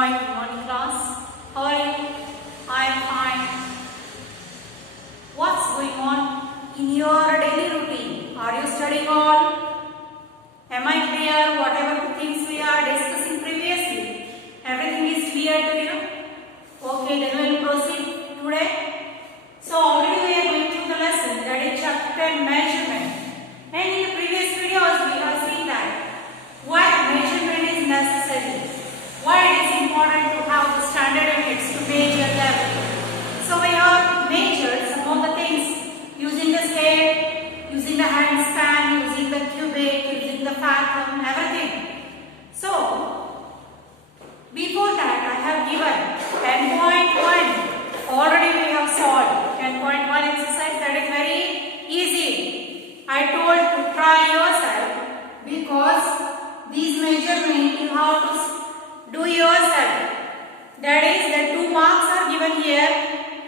Hi, good morning class. How are you? I am fine. What's going on in your daily routine? Are you studying all? Am I clear? Whatever the things we are discussing previously, everything is clear to you? Okay, then we will proceed today. So already we are going through the lesson, that is chapter 10, measurement. And in the previous videos we have seen that why measurement is necessary. Why it is important to have the standard units to measure level. So we have measured some of the things using the scale, using the handspan, using the cubic, using the fathom, everything. So before that I have given 10.1. Already we have solved 10.1 exercise. That is very easy. I told to try yourself because these measurements you have to do yourself. That is, the 2 marks are given here,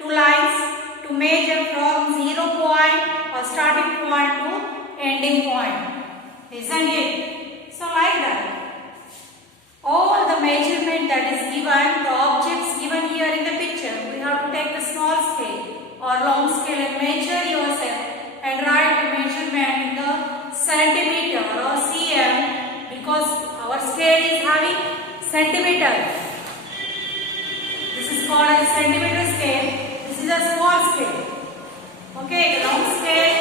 2 lines to measure from 0 point or starting point to ending point. Isn't it? So like that. All the measurement that is given, the objects given here in the picture, we have to take the small scale or long scale and measure yourself and write the measurement in the centimeter or cm because our scale is having centimeter. This is called as centimeter scale. This is a small scale. Okay, the long scale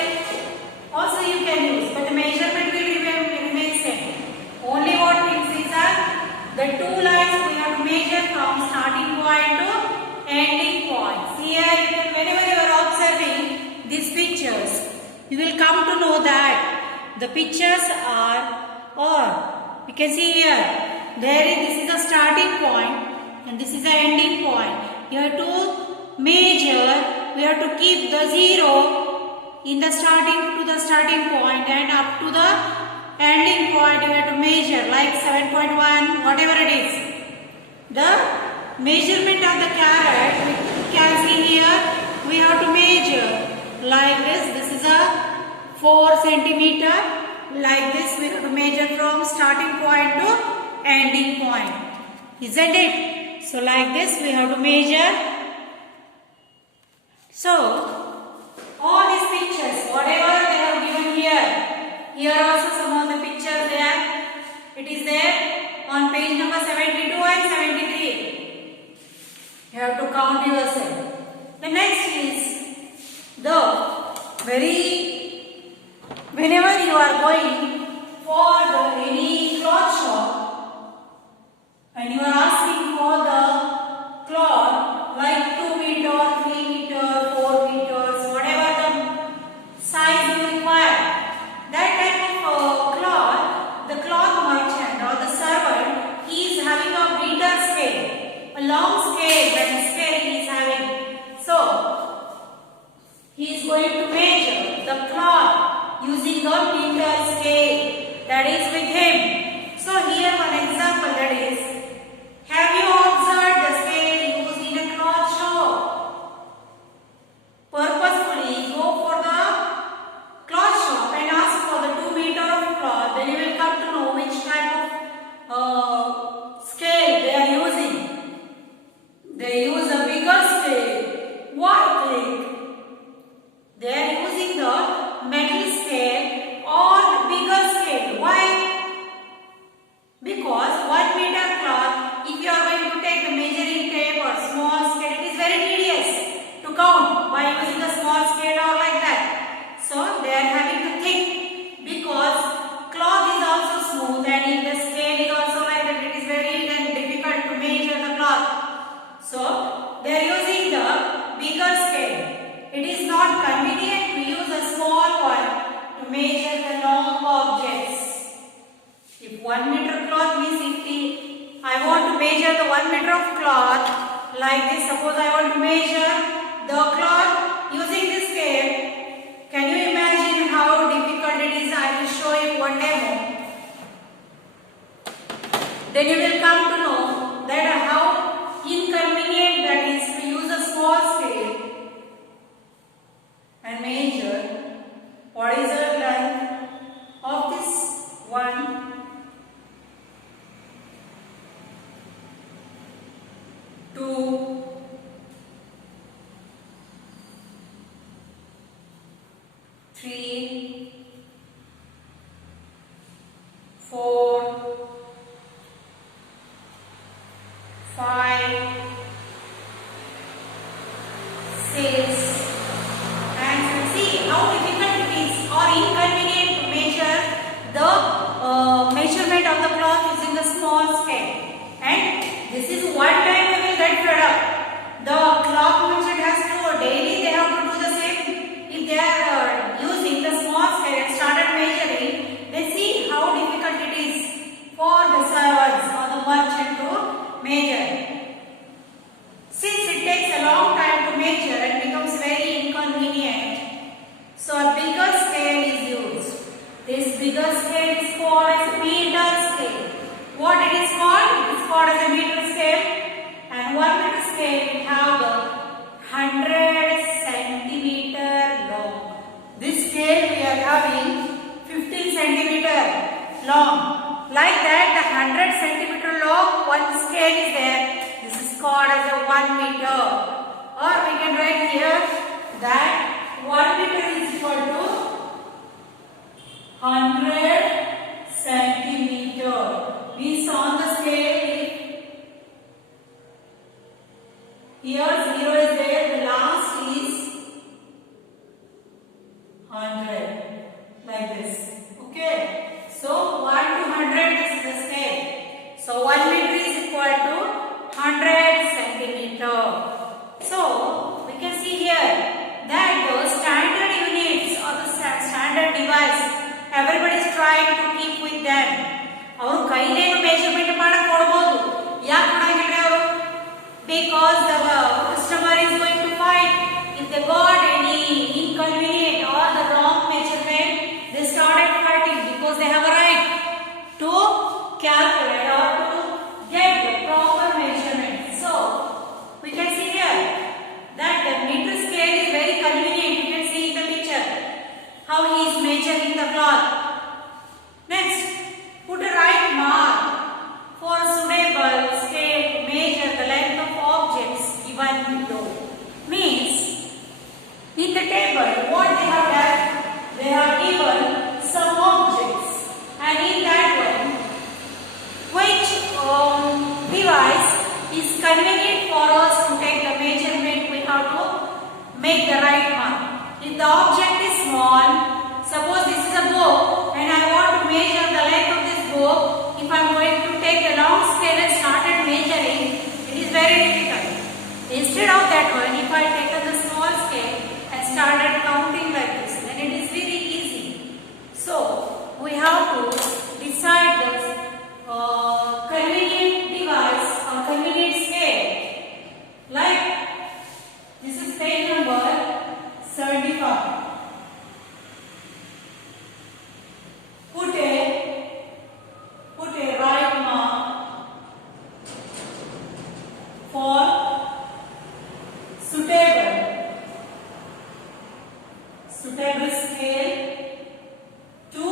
also you can use, but the measurement will remain same. Only what things is that the 2 lines we have to measure from starting point to ending point. Here, whenever you are observing these pictures, you will come to know that the pictures are, or you can see here. This is the starting point and this is the ending point. You have to measure, we have to keep the 0 in the starting to the starting point and up to the ending point you have to measure like 7.1, whatever it is. The measurement of the carrot, we can see here, we have to measure like this. This is a 4 centimeter. Like this we have to measure from starting point to ending point, isn't it? So like this we have to measure. So all these pictures, whatever they have given here also some of the pictures there, it is there on page number 72 and 73. You have to count yourself. The next is whenever you are going for any cloth shop, and you are asking for the cloth like 2 meter, 3 meter, 4 meters, whatever the size you require. That type of cloth, the cloth merchant or the servant, he is having a meter scale, a long scale, that scale he is having. So, he is going to measure the cloth using a meter scale that is with him. So, here one example, that is, have you observed the scale used in a cloth shop? Purposefully go for the cloth shop and ask for the 2 meter of cloth. Then you will come to know which type of scale they are using. They use a bigger scale. What thing? They are using the metal scale or the bigger scale. Why? Because 1 meter cloth, if you are going to take the measuring tape or small scale, it is very tedious to count by using a small scale or like that. So they are having to think because cloth is also smooth and if the scale is also like that, it is very difficult to measure the cloth. So they are using the bigger scale. It is not convenient to use a small one to measure the long objects. If 1 meter cloth means if I want to measure the 1 meter of cloth like this, suppose I want to measure the cloth using this scale, can you imagine how difficult it is? I will show you one demo. Then you will come to know that how inconvenient that is to use a small scale and measure what is the length of this one 3, 4, 5, 6, and see how difficult it is or inconvenient to measure the measurement of the cloth using the small scale. And this is one time we will get fed up. The cloth merchant has to daily they have to do the same. If they are using the small scale and started measuring, they see how difficult it is for the servants or the merchant to measure. Since it takes a long time to measure and becomes very inconvenient, so a bigger scale is used. This bigger scale is called as a meter scale. What it is called? It is called as a meter scale. And 1 meter scale we have 100 centimeter long. This scale we are having 15 centimeter long. Like that, the 100 centimeter long one scale is there. This is called as a 1 meter. Or we can write here that 1 meter is equal to 100 centimeter. Means on the scale, here 0 is there, the last is 100. Like this. Okay. So 1 to 100 is the scale. So 1 meter is equal to 100 centimeter. So we can see here that the standard units or the standard device, everybody is trying to keep with them. ಅವರು ಕೈಲೇನು measurement ಮಾಡಕ್ಕೆ ಕೊಡಬಹುದು. ಯಾಕೆ ಕೊಡಂಗಿಲ್ಲ ಅವರು? Because the customer is going to fight. If they got any inconvenient or the wrong measurement, they started fighting because they have a right to calculate or to get the proper measurement. So we can see here that the meter scale is very convenient. You can see in the picture how he is measuring the cloth. Next, put a right mark for suitable scale to measure the length of objects given below. Means, in the table, what they have done, they have given some objects, and in that one, which device is convenient for us to take the measurement, we have to make the right mark. If the object is small, suppose this is a book, and I want to measure the length of this book. If I am going to take the long scale and started measuring, it is very difficult. Instead of that one, if I take the small scale and started counting like this, then it is very easy. So we have to decide the convenient device or convenient scale. Like this is page number 75. Put a right mark for suitable scale to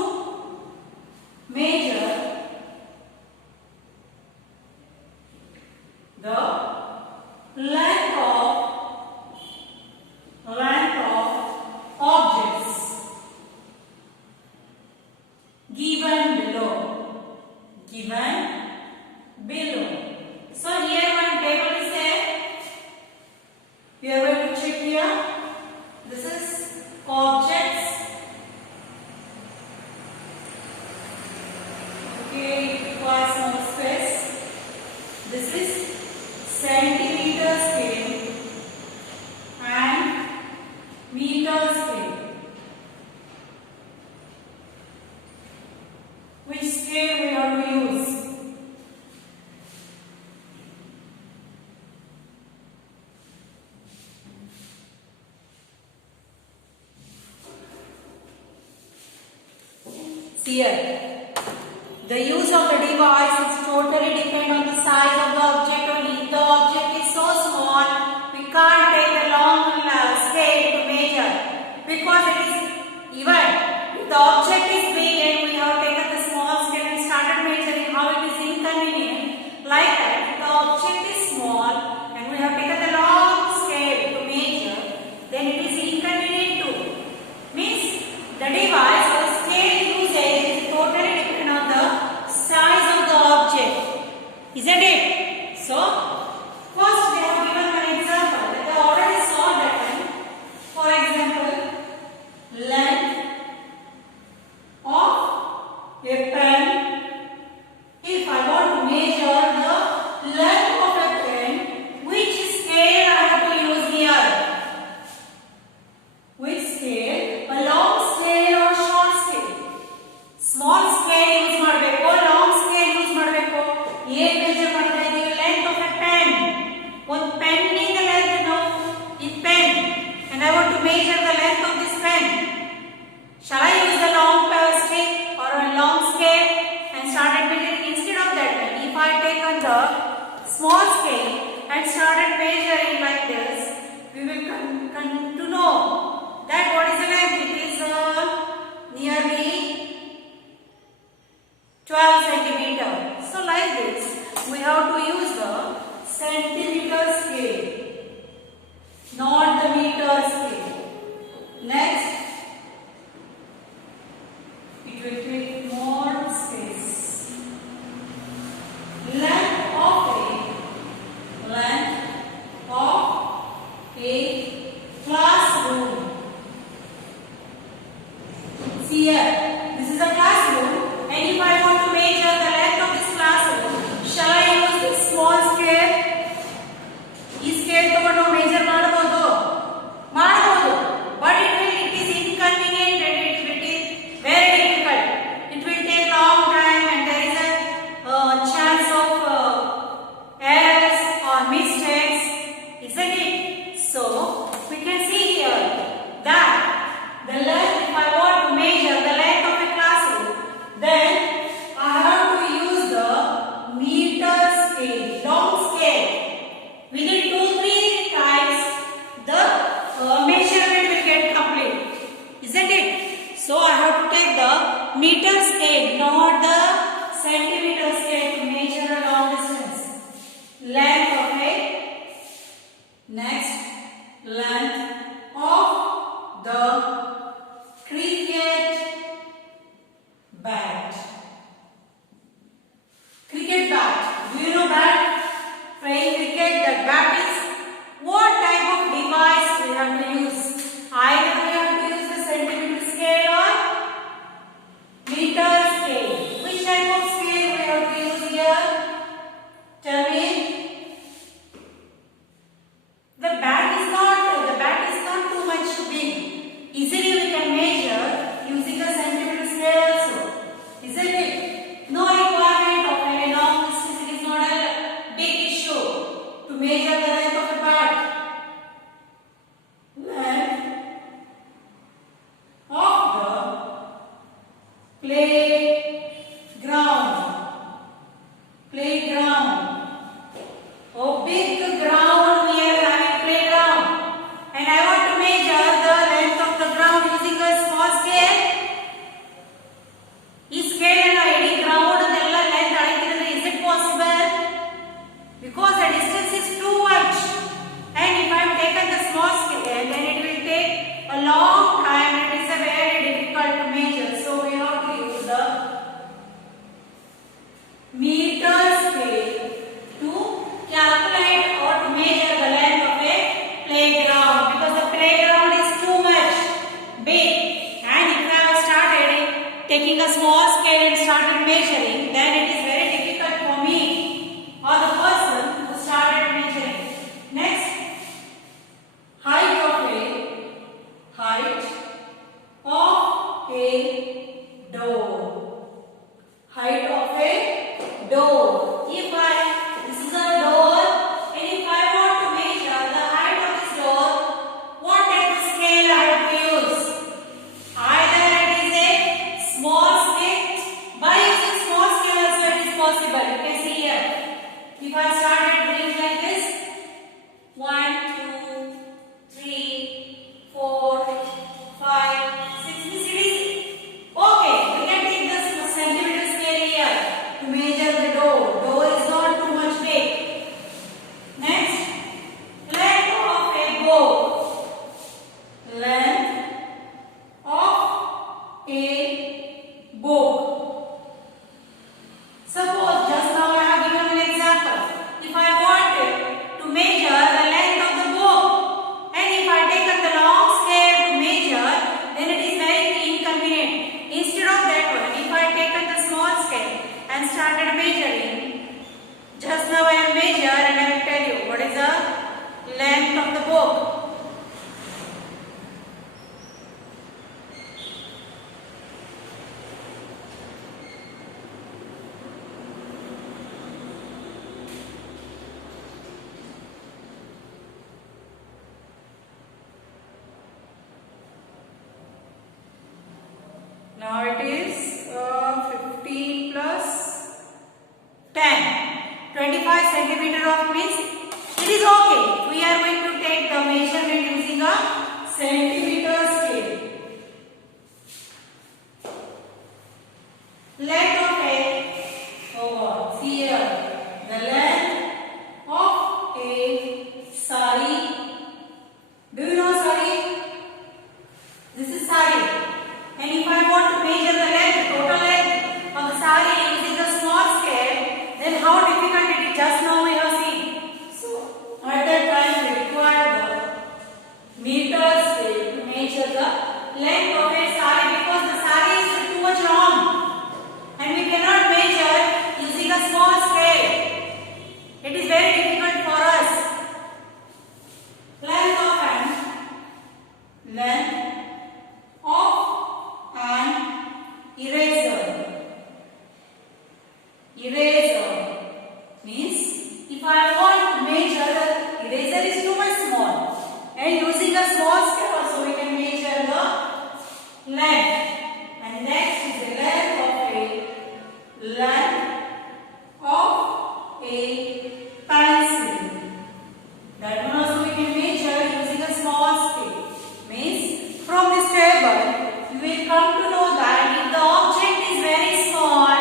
measure the length of objects given below. So here one table is there. We are going to check here. This is objects. Okay, it requires more space. This is centimeter scale and meter scale. Which scale we have to use? Here, the use of the device is totally depend on the size of the object only. If the object is so small, we can't take the long scale to measure because it is even. If the object is big and we have taken the small scale and started measuring, how it is inconvenient. Like that, if the object is small and we have taken the long scale to measure, then it is inconvenient too. Means isn't it? So first we have given an example that I already saw that one. For example, length of a pen. If I want to measure the length of a pen, which scale I have to use here? Which scale? A long scale or short scale? Small scale use ಮಾಡಬೇಕು, long scale use ಮಾಡಬೇಕು. ಏನು measure ಮಾಡ್ತಾ ಇದೀವಿ? Length of a pen. ಒಂದು pen ನಿಂದ length ನಾವು ಈ pen, and I want to measure the length of this pen. Shall I use the long stick or a long scale and started measuring? Instead of that, if I take on the small scale and started measuring like this, we will come to know that what is the length. It is nearly 12 centimeter. So like this, we have to use the centimeter scale, not the meter scale. Next, it will take more space. Length of a classroom. See here, this is a classroom, and if I want to measure the length of this classroom, shall I use this small scale? This scale ತಗೊಂಡು measure ಮಾಡಬಹುದು, but it is inconvenient and it is very difficult. It will take long time and there is a chance of errors or mistakes, isn't it? So we can see here that the length, if I want to measure the length of a classroom, then I have to use the meter scale, long scale. Within 2-3 times the measurement will get complete, isn't it? So I have to take the meter scale, not the centimeter scale, to measure a long distance. Length of a, next, length of the cricket bat. Cricket bat. Do you know bat? Playing cricket, that bat is what type of device we have to use? Either we have to use the centimeter scale or meter scale. Which type of scale we have to use here? Tell me. The bat is not too much big. Easily we can measure using a centimeter scale also, isn't it? No requirement of any long distance. It is not a big issue to measure the length of a bat. Length of the playground. Oh, big ground, we are having playground, and I want to measure the length of the ground using a small scale. This scale and ID ground and all length alaitirandre, is it possible? Because the distance is too much, and if I have taken the small scale, then it will take a long time and it is a very difficult to measure. So we have to use the meter scale to calculate or to measure the length of a playground, because the playground is too much big, and if I have started taking a small scale and started measuring, then it is very difficult for me or the person who started measuring. Next, height of a door. Height of a door. This is a door, and if I want to measure the height of this door, what type of scale I have to use? Either it is a small scale. By using small scale also it is possible. You can see here. If I started doing like this, 1, 2, 3, 4, 5, 6. This it is okay. We can take this centimeter scale here to measure the door. Door is not too much big. Next, length of a book. Length of a book. Suppose just now I have given an example. started measuring. Just now I am measure and I will tell you what is the length of the book. Now it is 15 plus 10. 25 centimeter of means it is okay. We are going to take the measurement using a centimeter scale. Length of a see here the length of a sari. Do you know sari? This is sari. And if I want to measure the length, total length of the sari using the small scale, then how difficult it is. Just now we have seen. So at that time we require the meter scale to measure the length of a sari because the sari is too much long and we cannot measure using a small scale. It is very difficult for us. Length of an eraser. Eraser means if I want to measure the eraser is too much small and using a small scale also we can measure the length. And next is the length of a pencil. That one also we can measure using a small scale. Means from this table you will come to know that if the object is very small,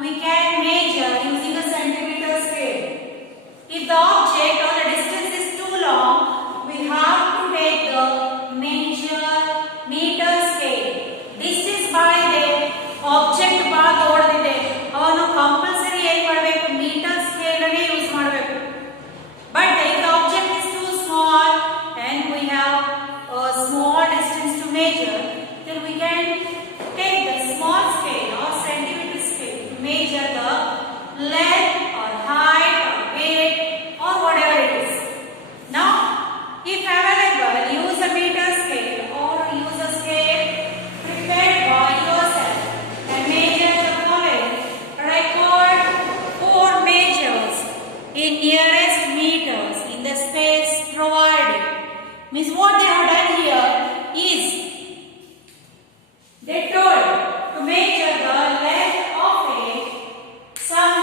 we can measure using a centimeter scale. If the object or the distance is too long, we have to take the meter scale. Distance by object by ತೋಡದಿದೆ ಅವನು compulsory ಏನು ಮಾಡಬೇಕು metre scale ಅನ್ನು use ಮಾಡಬೇಕು. But if the object is too small and we have a small distance to measure, then we can take the small scale or centimeter scale to measure the length or height or weight or whatever it is. Now, if available, use a meter scale or use a scale prepared by yourself and measure the following. Record 4 measures in nearest meters in the space provided. Means what they have done here is they told to measure the length of some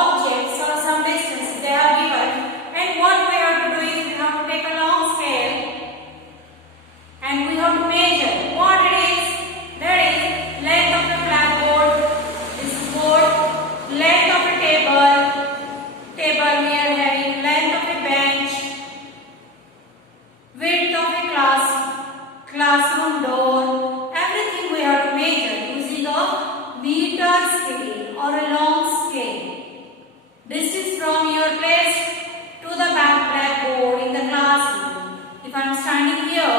objects or some distance they have given, and what we have to do is we have to take a long scale and we have to measure what it is. That is length of the blackboard, this board, length of a table we are having, length of a bench, width of a classroom door. Everything we have to measure using a meter scale or a long scale. Distance from your place to the blackboard in the classroom. If I am standing here,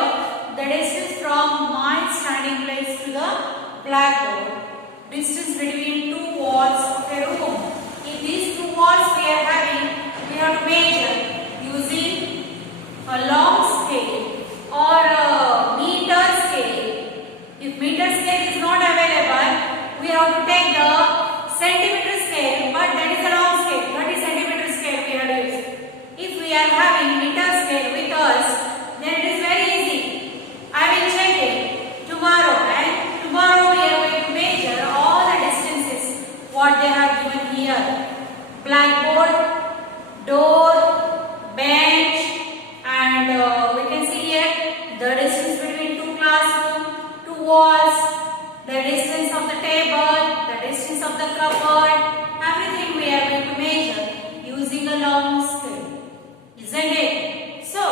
the distance from my standing place to the blackboard. Distance between two walls of a room. If these two walls we are having, we have to measure using a long scale or a meter scale. If meter scale is not available, we have to take the centimeter scale, but that is a long scale, 30 centimeter scale we have to use. If we are having meter scale with us, then it is very easy. I will check it tomorrow, and tomorrow we are going to measure all the distances what they have given here. Blackboard, door, bench, and we can see here the distance between two classroom, two walls, the distance of the table, the distance of the cupboard, everything we are going to measure using a long scale. Isn't it? So,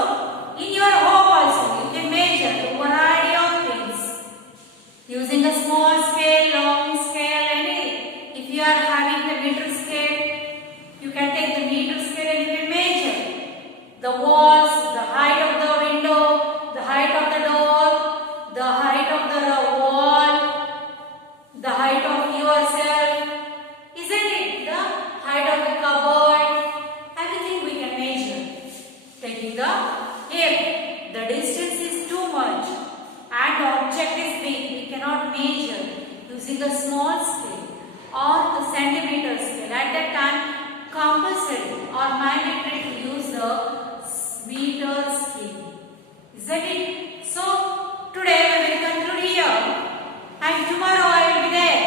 in your home also you can measure a variety of things using a small scale, long scale, and if you are having the meter scale, you can take the meter scale and you can measure the walls, the height of the window, the height of the door, the height of the wall, the height of yourself. Isn't it? have a cupboard, everything we can measure. Taking if the distance is too much and the object is big, we cannot measure using a small scale or the centimeter scale. At that time, compulsory or mandatory to use the meter scale. Isn't it? So, today we will conclude here, and tomorrow I will be there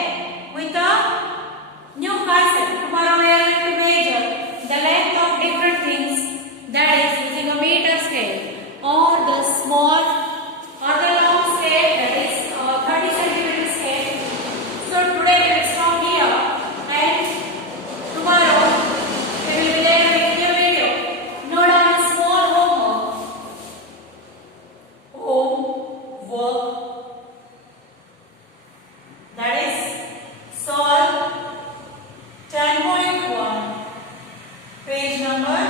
with a new concept. Tomorrow we are going to measure the length of different things, that is using a meter scale or the small or the long scale, that is 30 centimeter scale. So today we will stop here, and tomorrow we will be there with a new video. Note down a small homework, that is solve 10.1, page number